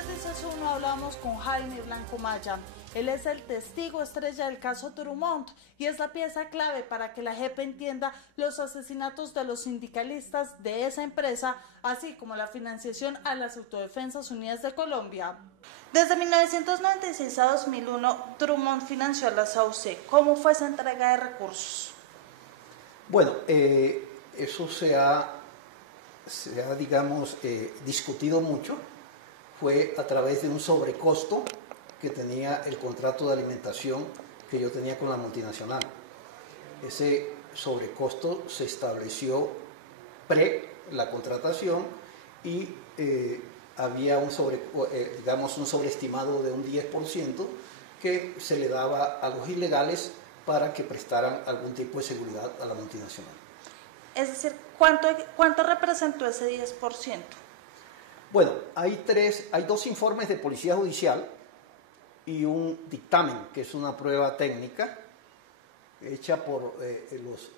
Noticias 1 hablamos con Jaime Blanco Maya. Él es el testigo estrella del caso Drummond y es la pieza clave para que la JEP entienda los asesinatos de los sindicalistas de esa empresa, así como la financiación a las Autodefensas Unidas de Colombia. Desde 1996 a 2001, Drummond financió a la SAUC. ¿Cómo fue esa entrega de recursos? Bueno, eso se ha digamos, discutido mucho. Fue a través de un sobrecosto que tenía el contrato de alimentación que yo tenía con la multinacional. Ese sobrecosto se estableció la contratación y había un sobreestimado de un 10% que se le daba a los ilegales para que prestaran algún tipo de seguridad a la multinacional. Es decir, ¿cuánto representó ese 10%? Bueno, hay dos informes de policía judicial y un dictamen, que es una prueba técnica hecha por los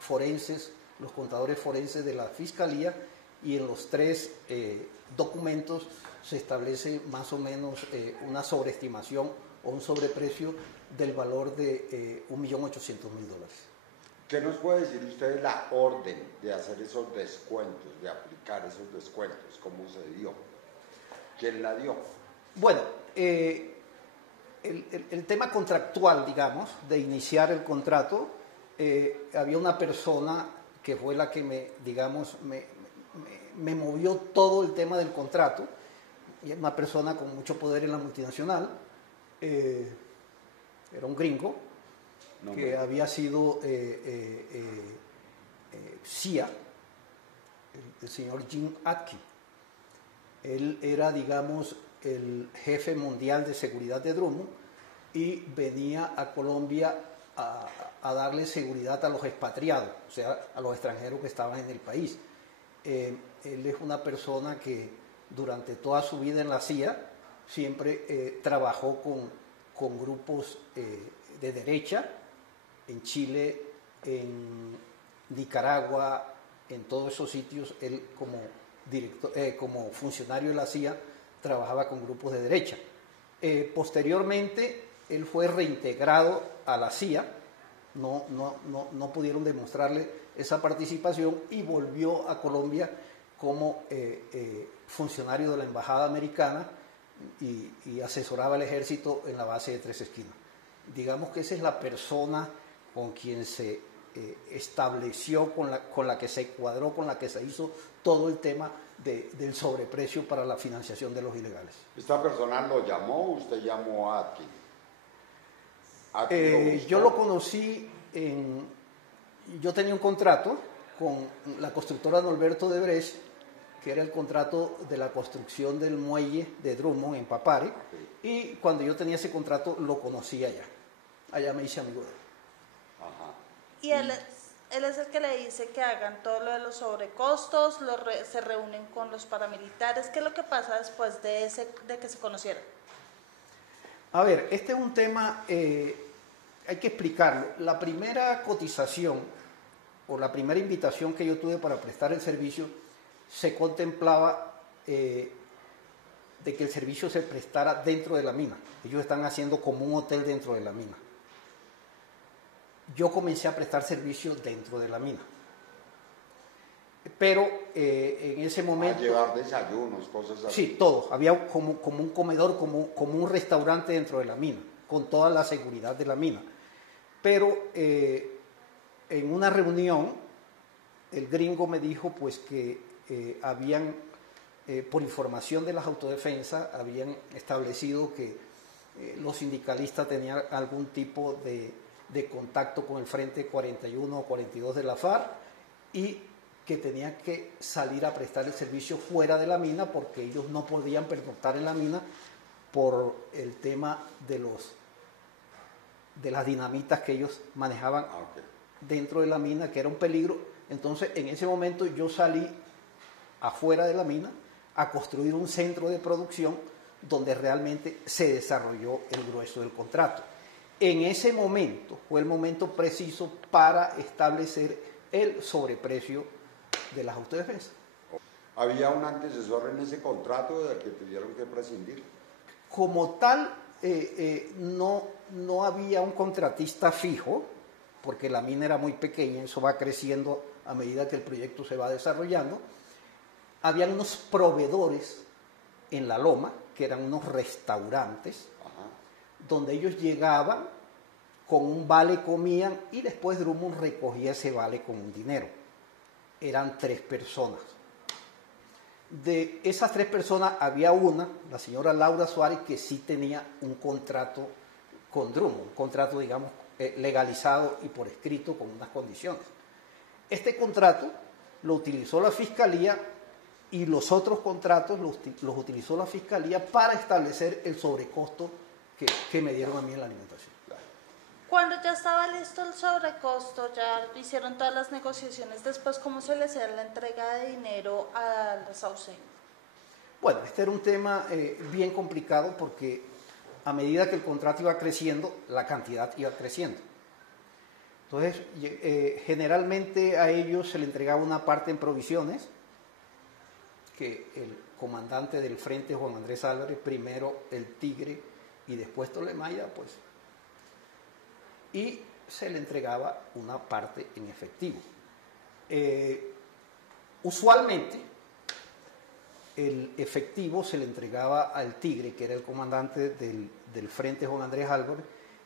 forenses, los contadores forenses de la Fiscalía, y en los tres documentos se establece más o menos una sobreestimación o un sobreprecio del valor de $1.800.000. ¿Qué nos puede decir usted de la orden de hacer esos descuentos, de aplicar esos descuentos? ¿Cómo se dio? ¿Quién la dio? Bueno, el tema contractual, digamos, de iniciar el contrato, había una persona que fue la que me movió todo el tema del contrato, y una persona con mucho poder en la multinacional, era un gringo, que había sido CIA, el señor Jim Atkin. Él era, digamos, el jefe mundial de seguridad de Drummond y venía a Colombia a darle seguridad a los expatriados, o sea, a los extranjeros que estaban en el país. Él es una persona que durante toda su vida en la CIA siempre trabajó con grupos de derecha, en Chile, en Nicaragua, en todos esos sitios. Él como funcionario de la CIA trabajaba con grupos de derecha. Posteriormente él fue reintegrado a la CIA, no pudieron demostrarle esa participación y volvió a Colombia como funcionario de la embajada americana y asesoraba al ejército en la base de Tres Esquinas. Digamos que esa es la persona con quien se estableció, con la que se cuadró, con la que se hizo todo el tema del sobreprecio para la financiación de los ilegales. ¿Esta persona lo llamó o usted llamó a Atkin? Yo lo conocí yo tenía un contrato con la constructora Norberto de Brecht, que era el contrato de la construcción del muelle de Drummond en Papare, y cuando yo tenía ese contrato lo conocí allá me hice amigo de él. Ajá. Y él es el que le dice que hagan todo lo de los sobrecostos, se reúnen con los paramilitares. ¿Qué es lo que pasa después de que se conocieron? A ver, este es un tema, hay que explicarlo. La primera cotización o la primera invitación que yo tuve para prestar el servicio se contemplaba de que el servicio se prestara dentro de la mina. Ellos están haciendo como un hotel dentro de la mina. Yo comencé a prestar servicio dentro de la mina. Pero en ese momento... A llevar desayunos, cosas así. Sí, todo. Había como un comedor, como un restaurante dentro de la mina, con toda la seguridad de la mina. Pero en una reunión, el gringo me dijo pues que por información de las autodefensas, habían establecido que los sindicalistas tenían algún tipo de contacto con el Frente 41 o 42 de la FARC y que tenían que salir a prestar el servicio fuera de la mina porque ellos no podían pernoctar en la mina por el tema de las dinamitas que ellos manejaban dentro de la mina, que era un peligro. Entonces, en ese momento yo salí afuera de la mina a construir un centro de producción donde realmente se desarrolló el grueso del contrato. En ese momento fue el momento preciso para establecer el sobreprecio de las autodefensas. ¿Había un antecesor en ese contrato del que tuvieron que prescindir? Como tal, no había un contratista fijo, porque la mina era muy pequeña, eso va creciendo a medida que el proyecto se va desarrollando. Habían unos proveedores en la loma, que eran unos restaurantes, donde ellos llegaban, con un vale comían y después Drummond recogía ese vale con un dinero. Eran 3 personas. De esas 3 personas había una, la señora Laura Suárez, que sí tenía un contrato con Drummond, un contrato, digamos, legalizado y por escrito con unas condiciones. Este contrato lo utilizó la Fiscalía y los otros contratos los utilizó la Fiscalía para establecer el sobrecosto que me dieron a mí en la alimentación. Cuando ya estaba listo el sobrecosto, ya hicieron todas las negociaciones, después, ¿cómo se le hacía la entrega de dinero a la Sauce? Bueno, este era un tema bien complicado porque a medida que el contrato iba creciendo, la cantidad iba creciendo. Entonces, generalmente a ellos se le entregaba una parte en provisiones, que el comandante del frente, Juan Andrés Álvarez, primero el Tigre y después Tolemaya, pues, y se le entregaba una parte en efectivo. Usualmente, el efectivo se le entregaba al Tigre, que era el comandante del frente Juan Andrés Álvarez,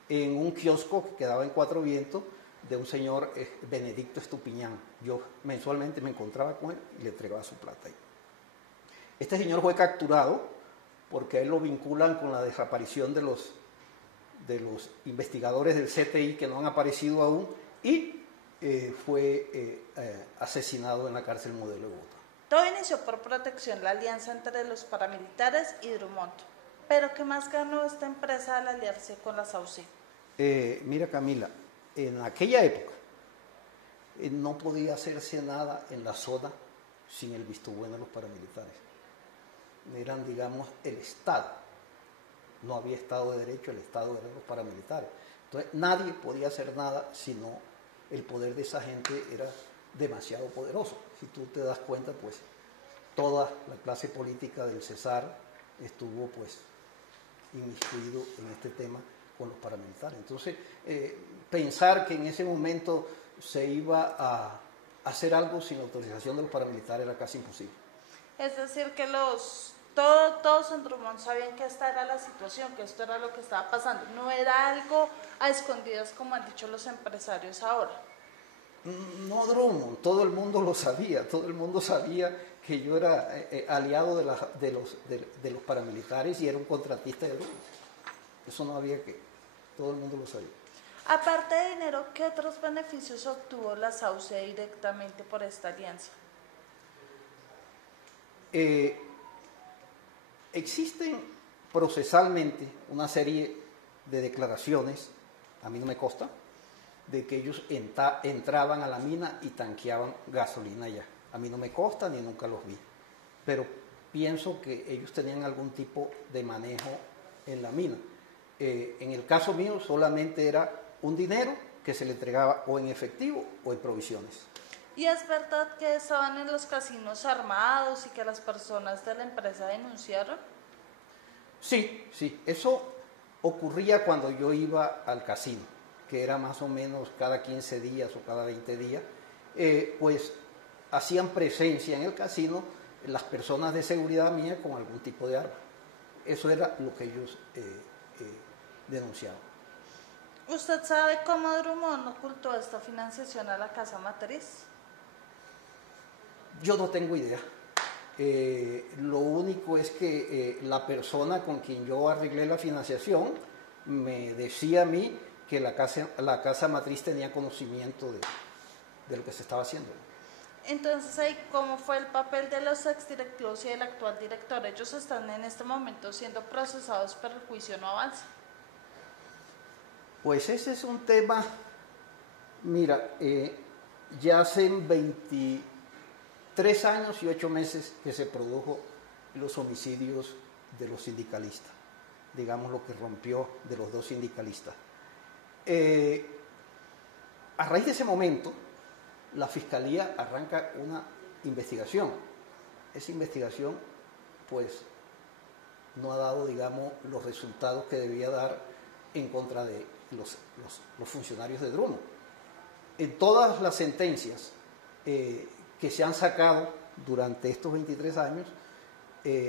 en un kiosco que quedaba en Cuatro Vientos, de un señor Benedicto Estupiñán. Yo mensualmente me encontraba con él y le entregaba su plata ahí. Este señor fue capturado porque a él lo vinculan con la desaparición de los investigadores del CTI que no han aparecido aún, y fue asesinado en la cárcel Modelo de Bogotá. Todo inició por protección, la alianza entre los paramilitares y Drummond. ¿Pero qué más ganó esta empresa al aliarse con la Sauce? Mira, Camila, en aquella época no podía hacerse nada en la zona sin el visto bueno de los paramilitares. Eran, digamos, el Estado. No había Estado de Derecho, el Estado eran los paramilitares. Entonces nadie podía hacer nada, sino el poder de esa gente era demasiado poderoso. Si tú te das cuenta, pues toda la clase política del Cesar estuvo pues inmiscuido en este tema con los paramilitares. Entonces, pensar que en ese momento se iba a hacer algo sin autorización de los paramilitares era casi imposible. Es decir, que todos en Drummond sabían que esta era la situación, que esto era lo que estaba pasando. No era algo a escondidas como han dicho los empresarios ahora. No, Drummond, todo el mundo lo sabía, todo el mundo sabía que yo era aliado de los paramilitares y era un contratista de Drummond. Eso no había que, todo el mundo lo sabía. Aparte de dinero, ¿qué otros beneficios obtuvo la Sauce directamente por esta alianza? Existen procesalmente una serie de declaraciones, a mí no me consta, de que ellos entraban a la mina y tanqueaban gasolina allá. A mí no me consta ni nunca los vi, pero pienso que ellos tenían algún tipo de manejo en la mina. En el caso mío solamente era un dinero que se le entregaba o en efectivo o en provisiones. ¿Y es verdad que estaban en los casinos armados y que las personas de la empresa denunciaron? Sí, eso ocurría cuando yo iba al casino, que era más o menos cada 15 días o cada 20 días, pues hacían presencia en el casino las personas de seguridad mía con algún tipo de arma. Eso era lo que ellos denunciaban. ¿Usted sabe cómo Drummond ocultó esta financiación a la casa matriz? Yo no tengo idea. Lo único es que la persona con quien yo arreglé la financiación me decía a mí que la casa matriz tenía conocimiento de lo que se estaba haciendo. Entonces, ¿cómo fue el papel de los exdirectivos y del actual director? Ellos están en este momento siendo procesados, pero el juicio no avanza. Pues ese es un tema, mira, ya hace 23 años y 8 meses que se produjo los homicidios de los sindicalistas, digamos lo que rompió de los 2 sindicalistas. A raíz de ese momento, la Fiscalía arranca una investigación esa investigación pues no ha dado, digamos, los resultados que debía dar en contra de los funcionarios de Drummond. En todas las sentencias que se han sacado durante estos 23 años, el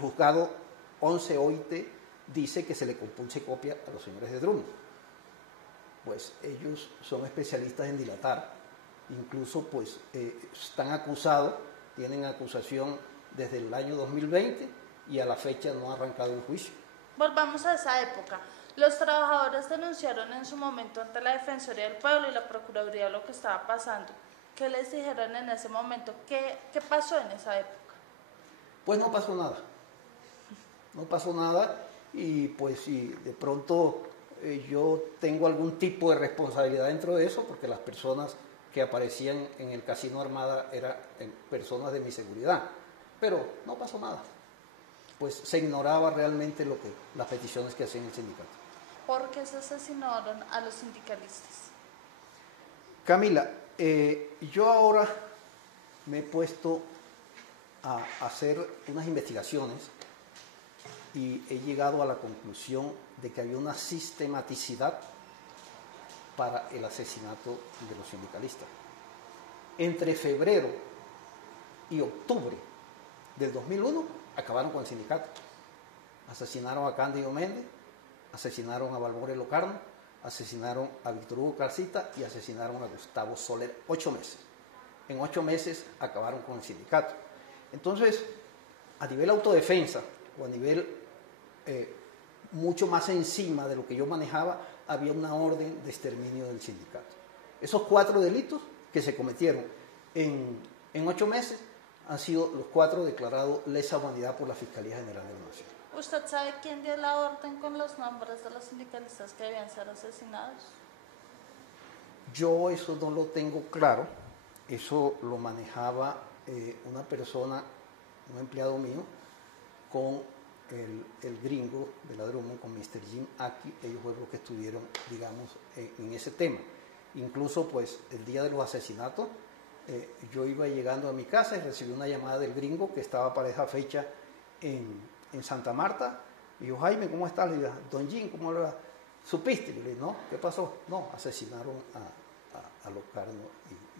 juzgado 11 OIT dice que se le compulse copia a los señores de Drummond. Pues ellos son especialistas en dilatar, incluso pues están acusados, tienen acusación desde el año 2020 y a la fecha no ha arrancado el juicio. Volvamos a esa época. Los trabajadores denunciaron en su momento ante la Defensoría del Pueblo y la Procuraduría lo que estaba pasando. ¿Qué les dijeron en ese momento? ¿Qué pasó en esa época? Pues no pasó nada. No pasó nada y pues si de pronto yo tengo algún tipo de responsabilidad dentro de eso, porque las personas que aparecían en el Casino Armada eran personas de mi seguridad, pero no pasó nada. Pues se ignoraba realmente las peticiones que hacían el sindicato. ¿Por qué se asesinaron a los sindicalistas? Camila, yo ahora me he puesto a hacer unas investigaciones y he llegado a la conclusión de que había una sistematicidad para el asesinato de los sindicalistas. Entre febrero y octubre del 2001 acabaron con el sindicato. Asesinaron a Cándido Méndez, asesinaron a Balbore Locarno, asesinaron a Víctor Hugo Carcita y asesinaron a Gustavo Soler. 8 meses. En 8 meses acabaron con el sindicato. Entonces, a nivel autodefensa o a nivel mucho más encima de lo que yo manejaba, había una orden de exterminio del sindicato. Esos 4 delitos que se cometieron en 8 meses han sido los 4 declarados lesa humanidad por la Fiscalía General de la Nación. ¿Usted sabe quién dio la orden con los nombres de los sindicalistas que debían ser asesinados? Yo eso no lo tengo claro. Eso lo manejaba una persona, un empleado mío, con el gringo de la Drummond, con Mr. Jim Aki. Ellos fueron los que estuvieron, digamos, en ese tema. Incluso, pues, el día de los asesinatos, yo iba llegando a mi casa y recibí una llamada del gringo que estaba para esa fecha en Santa Marta. Y yo, Jaime, ¿cómo estás? Le digo, Don Jim, ¿cómo le va? ¿Supiste? Y le dije, no, ¿qué pasó? No, asesinaron a Locarno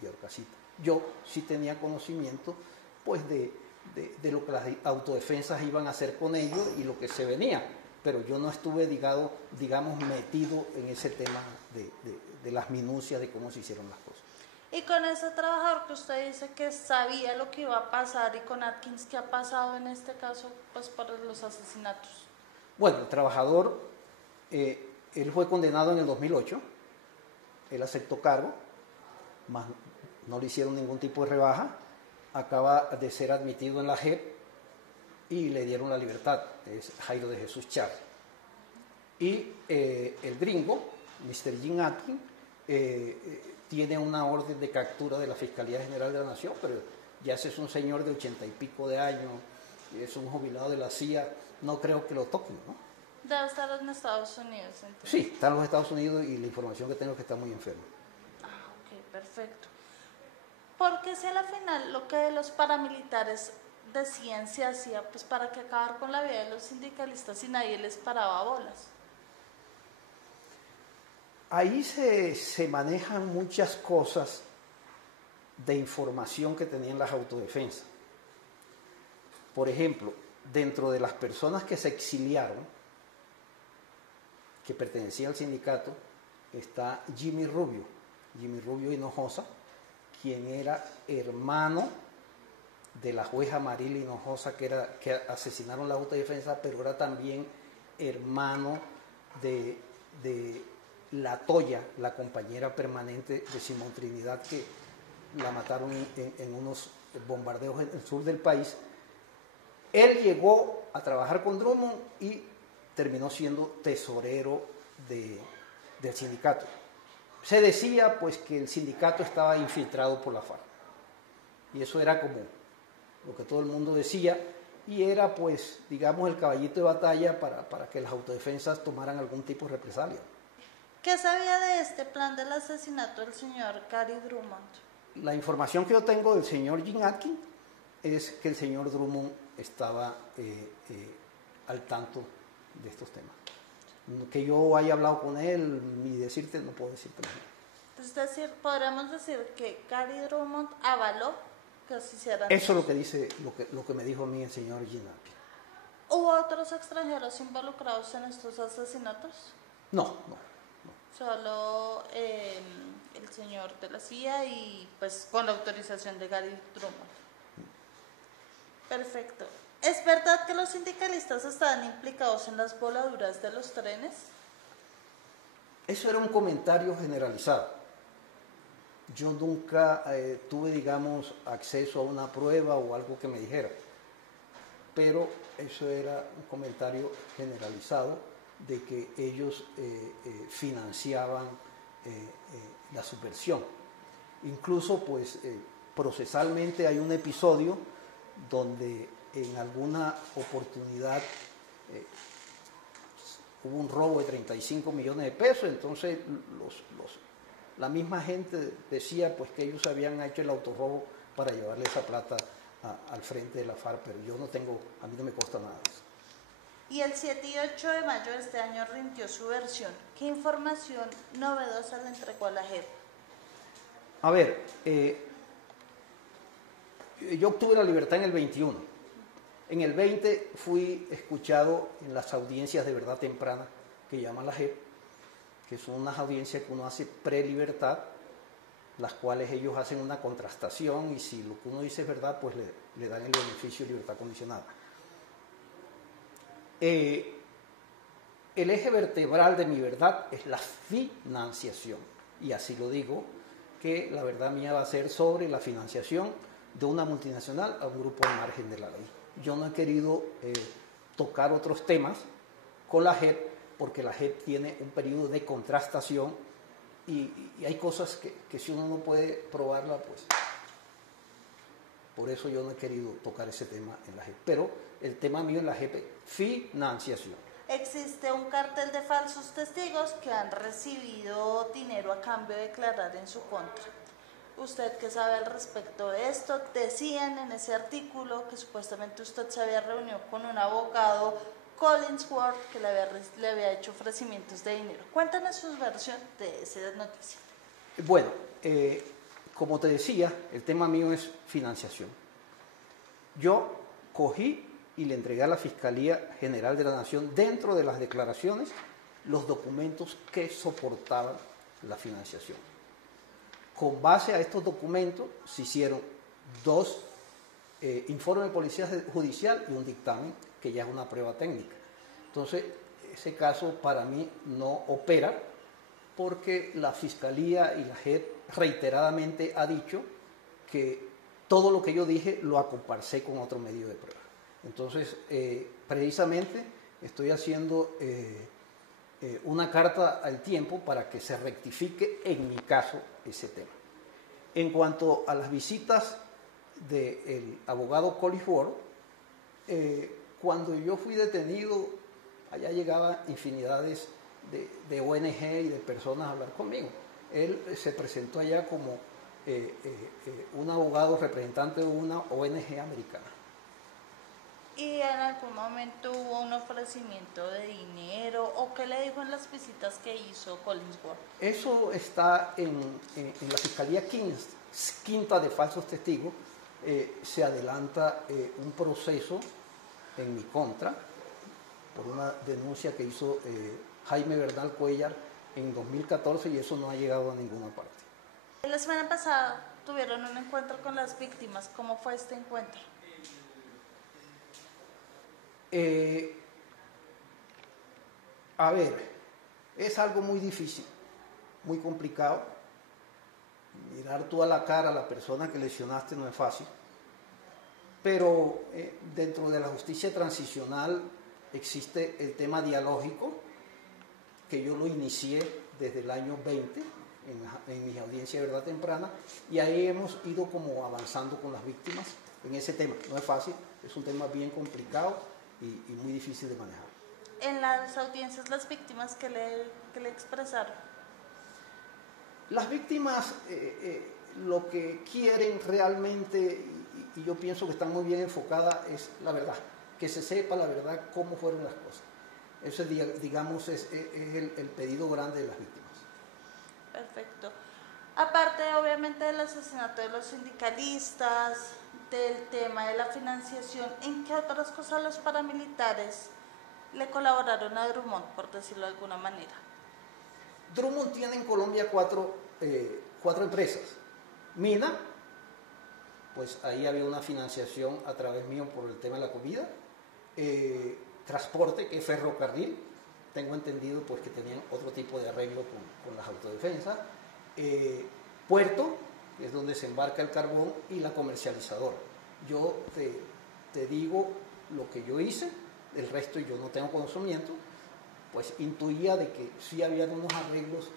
y a Orcasita. Yo sí tenía conocimiento, pues, de lo que las autodefensas iban a hacer con ellos y lo que se venía, pero yo no estuve, digamos, metido en ese tema de las minucias de cómo se hicieron las cosas. Y con ese trabajador que usted dice que sabía lo que iba a pasar, y con Atkins, ¿qué ha pasado en este caso, pues, por los asesinatos? Bueno, el trabajador, él fue condenado en el 2008, él aceptó cargo, más no le hicieron ningún tipo de rebaja, acaba de ser admitido en la JEP y le dieron la libertad, es Jairo de Jesús Chávez. Y el gringo, Mr. Jim Atkins, tiene una orden de captura de la Fiscalía General de la Nación, pero ya ese es un señor de 80 y pico de años, es un jubilado de la CIA, no creo que lo toquen, ¿no? Debe estar en Estados Unidos, entonces. Sí, está en los Estados Unidos y la información que tengo es que está muy enfermo. Ah, ok, perfecto. Porque si a la final lo que los paramilitares decían se hacía, pues para que acabar con la vida de los sindicalistas y nadie les paraba bolas. Ahí se manejan muchas cosas de información que tenían las autodefensas. Por ejemplo, dentro de las personas que se exiliaron, que pertenecían al sindicato, está Jimmy Rubio Hinojosa, quien era hermano de la jueza Marila Hinojosa, que asesinaron la autodefensa, pero era también hermano de La Toya, la compañera permanente de Simón Trinidad, que la mataron en unos bombardeos en el sur del país. Él llegó a trabajar con Drummond y terminó siendo tesorero del sindicato. Se decía pues que el sindicato estaba infiltrado por la FARC. Y eso era como lo que todo el mundo decía, y era pues, digamos, el caballito de batalla para que las autodefensas tomaran algún tipo de represalia. ¿Qué sabía de este plan del asesinato del señor Gary Drummond? La información que yo tengo del señor Jim Atkin es que el señor Drummond estaba al tanto de estos temas. Que yo haya hablado con él, ni decirte, no puedo decirte nada. Es decir, podríamos decir que Gary Drummond avaló que se hicieran. Eso es lo que dice, lo que me dijo a mí el señor Jim Atkin. ¿Hubo otros extranjeros involucrados en estos asesinatos? No. Solo el señor de la CIA y pues con la autorización de Gary Drummond. Perfecto. ¿Es verdad que los sindicalistas estaban implicados en las voladuras de los trenes? Eso era un comentario generalizado. Yo nunca tuve, digamos, acceso a una prueba o algo que me dijera. Pero eso era un comentario generalizado de que ellos financiaban la subversión. Incluso, pues, procesalmente hay un episodio donde en alguna oportunidad hubo un robo de 35 millones de pesos, entonces la misma gente decía pues que ellos habían hecho el autorrobo para llevarle esa plata al frente de la FARC, pero a mí no me consta nada de eso. Y el 7 y 8 de mayo de este año rindió su versión. ¿Qué información novedosa le entregó a la JEP? A ver, yo obtuve la libertad en el 21. En el 20 fui escuchado en las audiencias de verdad temprana que llaman la JEP, que son unas audiencias que uno hace pre-libertad, las cuales ellos hacen una contrastación y si lo que uno dice es verdad, pues le dan el beneficio de libertad condicionada. El eje vertebral de mi verdad es la financiación, y así lo digo, que la verdad mía va a ser sobre la financiación de una multinacional a un grupo al margen de la ley. Yo no he querido tocar otros temas con la JEP porque la JEP tiene un periodo de contrastación y hay cosas que si uno no puede probarla, pues por eso yo no he querido tocar ese tema en la JEP. Pero el tema mío en la JEP es financiación. Existe un cartel de falsos testigos que han recibido dinero a cambio de declarar en su contra. ¿Usted qué sabe al respecto de esto? Decían en ese artículo que supuestamente usted se había reunido con un abogado, Collinsworth, que le había hecho ofrecimientos de dinero. Cuéntanos su versión de esa noticia. Bueno, como te decía, el tema mío es financiación. Yo cogí y le entregué a la Fiscalía General de la Nación, dentro de las declaraciones, los documentos que soportaban la financiación. Con base a estos documentos se hicieron 2 informes de policía judicial y un dictamen, que ya es una prueba técnica. Entonces, ese caso para mí no opera porque la Fiscalía y la JEP reiteradamente ha dicho que todo lo que yo dije lo acomparsé con otro medio de prueba. Entonces, precisamente estoy haciendo una carta al tiempo para que se rectifique en mi caso ese tema. En cuanto a las visitas del abogado Collinsworth, cuando yo fui detenido, allá llegaban infinidades de ONG y de personas a hablar conmigo. Él se presentó allá como un abogado representante de una ONG americana. ¿Y en algún momento hubo un ofrecimiento de dinero o qué le dijo en las visitas que hizo Collinsworth? Eso está en la Fiscalía Quinta de Falsos Testigos. Se adelanta un proceso en mi contra por una denuncia que hizo Jaime Bernal Cuellar en 2014 y eso no ha llegado a ninguna parte. La semana pasada tuvieron un encuentro con las víctimas. ¿Cómo fue este encuentro? A ver, es algo muy difícil, muy complicado. Mirar tú a la cara a la persona que lesionaste no es fácil, pero dentro de la justicia transicional existe el tema dialógico, que yo lo inicié desde el año 20 en mi audiencia de verdad temprana, y ahí hemos ido como avanzando con las víctimas en ese tema. No es fácil, es un tema bien complicado y muy difícil de manejar. En las audiencias, las víctimas que le expresaron. Las víctimas lo que quieren realmente, y yo pienso que están muy bien enfocadas, es la verdad, que se sepa la verdad cómo fueron las cosas. Ese, digamos, es el pedido grande de las víctimas. Perfecto. Aparte, obviamente, del asesinato de los sindicalistas, del tema de la financiación, ¿en qué otras cosas los paramilitares le colaboraron a Drummond, por decirlo de alguna manera? Drummond tiene en Colombia cuatro empresas. Mina, pues ahí había una financiación a través mío por el tema de la comida. Transporte, que es ferrocarril, tengo entendido pues que tenían otro tipo de arreglo con las autodefensas. Puerto, que es donde se embarca el carbón, y la comercializadora. Yo te digo lo que yo hice, el resto yo no tengo conocimiento, pues intuía de que sí había unos arreglos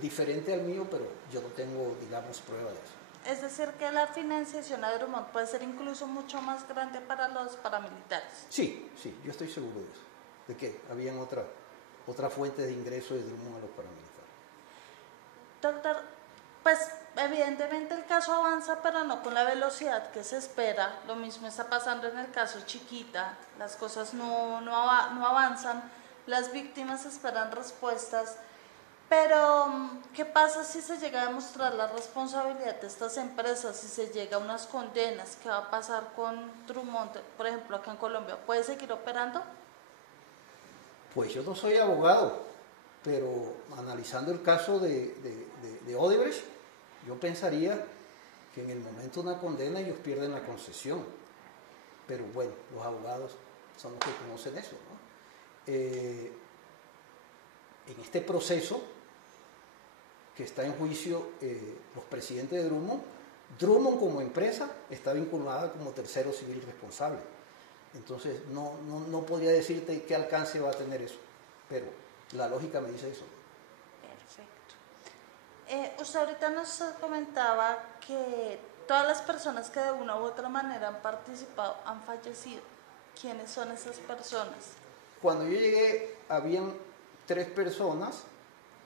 diferentes al mío, pero yo no tengo, digamos, prueba de eso. Es decir, que la financiación a Drummond puede ser incluso mucho más grande para los paramilitares. Sí, yo estoy seguro de eso, de que habían otra fuente de ingreso de Drummond a los paramilitares. Doctor, pues evidentemente el caso avanza, pero no con la velocidad que se espera. Lo mismo está pasando en el caso Chiquita, las cosas no avanzan, las víctimas esperan respuestas. Pero, ¿qué pasa si se llega a demostrar la responsabilidad de estas empresas, si se llega a unas condenas? ¿Qué va a pasar con Drummond, por ejemplo, acá en Colombia? ¿Puede seguir operando? Pues yo no soy abogado, pero analizando el caso de Odebrecht, yo pensaría que en el momento de una condena ellos pierden la concesión. Pero bueno, los abogados son los que conocen eso, ¿no? En este proceso que está en juicio los presidentes de Drummond como empresa está vinculada como tercero civil responsable. Entonces no podría decirte qué alcance va a tener eso, pero la lógica me dice eso. Perfecto. Usted ahorita nos comentaba que todas las personas que de una u otra manera han participado han fallecido. ¿Quiénes son esas personas? Cuando yo llegué, habían 3 personas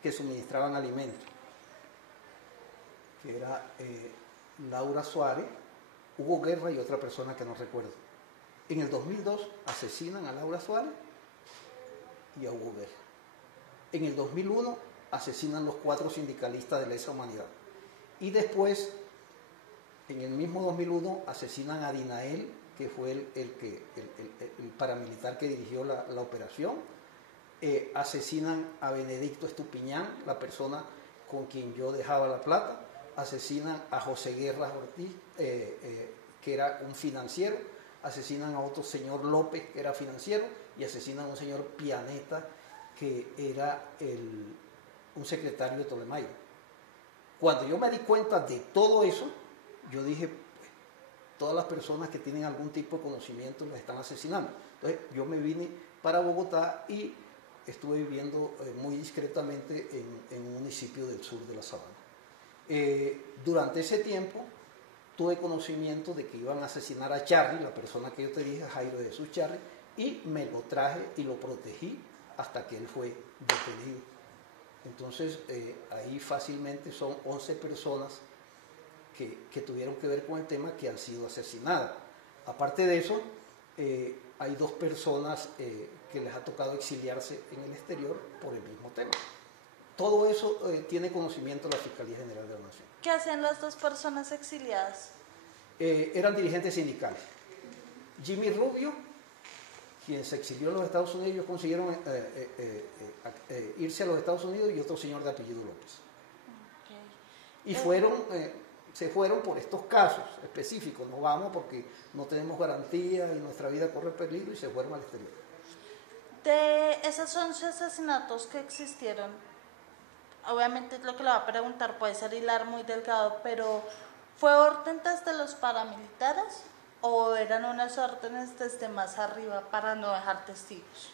que suministraban alimentos, que era Laura Suárez, Hugo Guerra y otra persona que no recuerdo. En el 2002 asesinan a Laura Suárez y a Hugo Guerra. En el 2001 asesinan los 4 sindicalistas de lesa humanidad. Y después, en el mismo 2001, asesinan a Dinael, que fue el paramilitar que dirigió la operación. Asesinan a Benedicto Estupiñán, la persona con quien yo dejaba la plata. Asesinan a José Guerra Ortiz, que era un financiero. Asesinan a otro señor López, que era financiero. Y asesinan a un señor Pianeta, que era un secretario de Tolemayo. Cuando yo me di cuenta de todo eso, yo dije, pues, todas las personas que tienen algún tipo de conocimiento las están asesinando. Entonces yo me vine para Bogotá y estuve viviendo muy discretamente en un municipio del sur de la Sabana. Durante ese tiempo tuve conocimiento de que iban a asesinar a Charly, la persona que yo te dije, Jairo de Jesús Charly, y me lo traje y lo protegí hasta que él fue detenido. Entonces ahí fácilmente son 11 personas que tuvieron que ver con el tema que han sido asesinadas. Aparte de eso, hay 2 personas que les ha tocado exiliarse en el exterior por el mismo tema. Todo eso tiene conocimiento la Fiscalía General de la Nación. ¿Qué hacían las 2 personas exiliadas? Eran dirigentes sindicales. Jimmy Rubio, quien se exilió en los Estados Unidos, ellos consiguieron irse a los Estados Unidos, y otro señor de apellido López. Okay. Y se fueron por estos casos específicos. No vamos porque no tenemos garantía y nuestra vida corre peligro, y se fueron al exterior. De esos 11 asesinatos que existieron, obviamente lo que le va a preguntar puede ser hilar muy delgado, pero ¿fue orden desde los paramilitares o eran unas órdenes desde más arriba para no dejar testigos?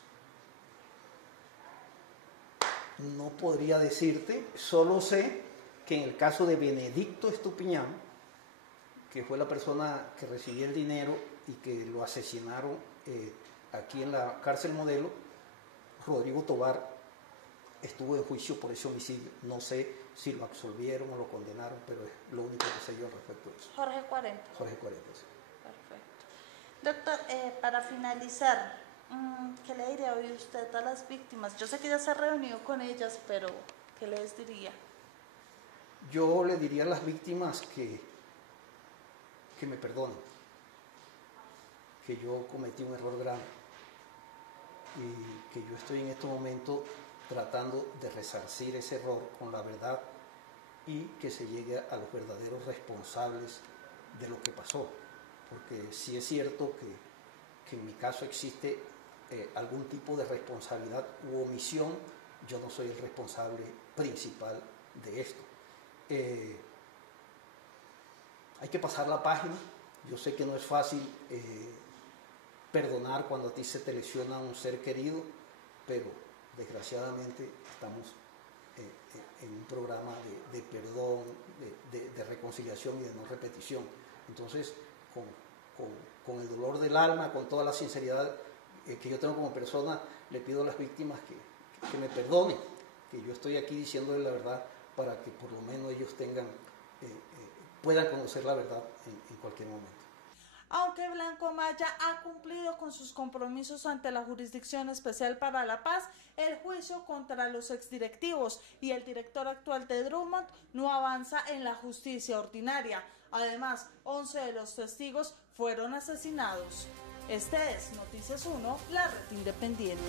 No podría decirte, solo sé que en el caso de Benedicto Estupiñán, que fue la persona que recibió el dinero y que lo asesinaron aquí en la cárcel Modelo, Rodrigo Tobar estuvo en juicio por ese homicidio. No sé si lo absolvieron o lo condenaron, pero es lo único que sé yo respecto a eso. Jorge 40. Jorge 40, sí. Perfecto. Doctor, para finalizar, ¿qué le diría hoy usted a las víctimas? Yo sé que ya se ha reunido con ellas, pero ¿qué les diría? Yo le diría a las víctimas que me perdonen, que yo cometí un error grave y que yo estoy en este momento tratando de resarcir ese error con la verdad y que se llegue a los verdaderos responsables de lo que pasó. Porque sí es cierto que en mi caso existe algún tipo de responsabilidad u omisión. Yo no soy el responsable principal de esto. Hay que pasar la página. Yo sé que no es fácil perdonar cuando a ti se te lesiona un ser querido, pero desgraciadamente estamos en un programa de perdón, de reconciliación y de no repetición. Entonces, con el dolor del alma, con toda la sinceridad que yo tengo como persona, le pido a las víctimas que me perdonen, que yo estoy aquí diciéndoles la verdad para que por lo menos ellos puedan conocer la verdad en cualquier momento. Aunque Blanco Maya ha cumplido con sus compromisos ante la Jurisdicción Especial para la Paz, el juicio contra los exdirectivos y el director actual de Drummond no avanza en la justicia ordinaria. Además, 11 de los testigos fueron asesinados. Este es Noticias 1, la red independiente.